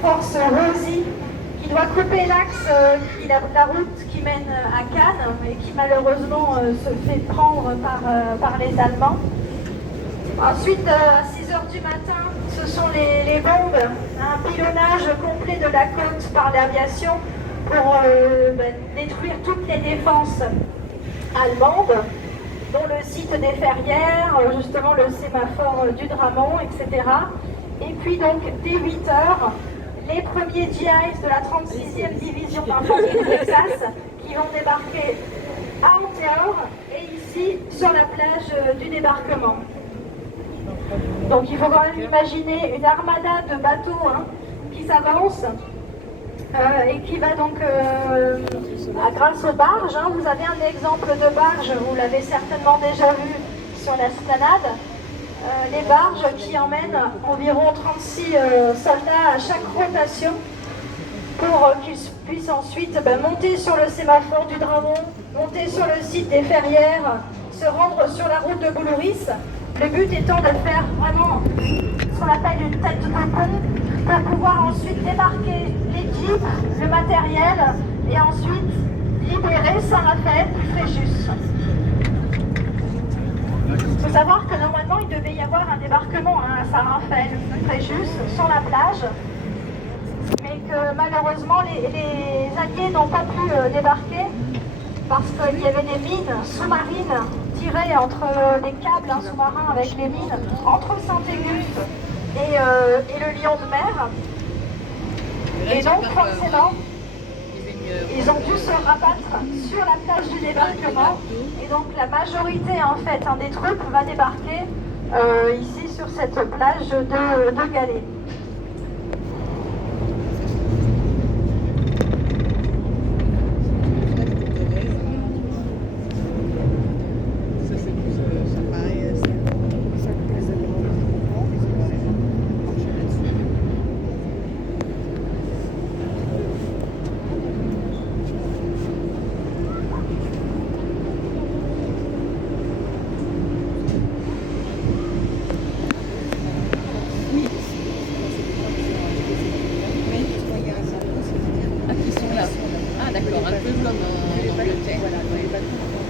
force Rosie qui doit couper l'axe, la route qui mène à Cannes et qui malheureusement se fait prendre par les Allemands. Ensuite, à 6 h du matin, ce sont les bombes, un pilonnage complet de la côte par l'aviation pour détruire toutes les défenses allemandes, dont le site des Ferrières, justement le sémaphore du Dramont, etc. Et puis donc, dès 8 h, les premiers GIs de la 36e division d'infanterie du Texas qui vont débarquer à Anteor et ici sur la plage du débarquement. Donc il faut quand même imaginer une armada de bateaux qui s'avance et qui va donc, grâce aux barges, vous avez un exemple de barge, vous l'avez certainement déjà vu sur l'esplanade, les barges qui emmènent environ 36 soldats à chaque rotation pour qu'ils puissent ensuite monter sur le sémaphore du Dramont, monter sur le site des Ferrières, se rendre sur la route de Boulouris. Le but étant de faire vraiment ce qu'on appelle une tête de pont pour pouvoir ensuite débarquer les jeeps, le matériel et ensuite libérer Saint-Raphaël du Fréjus. Il faut savoir que normalement il devait y avoir un débarquement à Saint-Raphaël du Fréjus sur la plage, mais que malheureusement les Alliés n'ont pas pu débarquer parce qu'il y avait des mines sous-marines tirées entre les câbles sous-marins avec les mines entre Saint-Éguste et le Lion de mer. Et donc forcément, ils ont dû se rabattre sur la plage du débarquement. Et donc la majorité en fait des troupes va débarquer ici sur cette plage de Galets.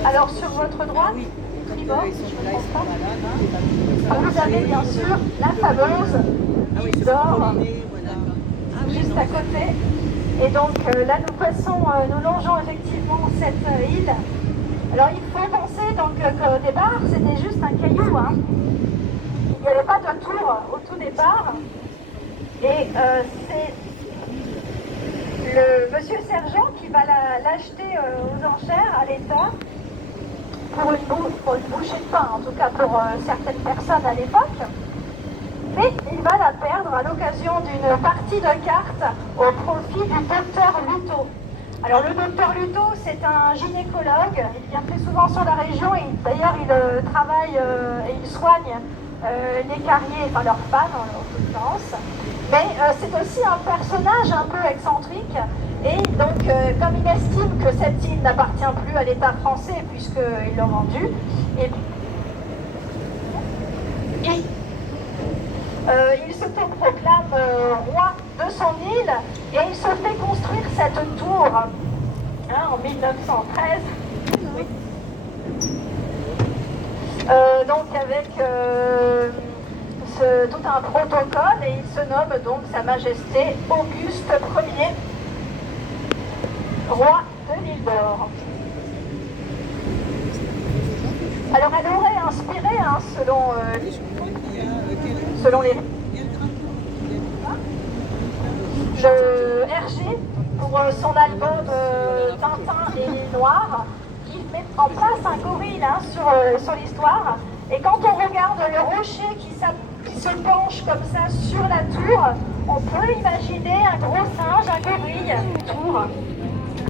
Alors sur votre droite, tribord, si je ne me trompe pas, vous avez bien sûr la fameuse île d'Or, juste à côté. Et donc là nous longeons effectivement cette île. Alors il faut penser qu'au départ c'était juste un caillou. Il n'y avait pas de tour au tout départ. Et c'est le monsieur sergent qui va l'acheter aux enchères à l'État pour une bouchée de pain, en tout cas pour certaines personnes à l'époque. Mais il va la perdre à l'occasion d'une partie de cartes au profit du docteur Luto. Alors le docteur Luto, c'est un gynécologue, il vient très souvent sur la région et d'ailleurs il travaille et il soigne les carriers, enfin leurs femmes en l'occurrence. Mais c'est aussi un personnage un peu excentrique et donc comme il estime que cette île n'appartient plus à l'État français puisqu'ils l'ont vendue, il s'autoproclame roi de son île et il se fait construire cette tour en 1913. Oui. Donc avec tout un protocole et il se nomme donc Sa Majesté Auguste Ier, roi de l'île d'Or. Alors elle aurait inspiré, selon les de Hergé pour son album Tintin et l'île Noire, qui met en place un gorille sur l'histoire. Et quand on regarde le rocher qui se penche comme ça sur la tour, on peut imaginer un gros singe, un gorille, tour.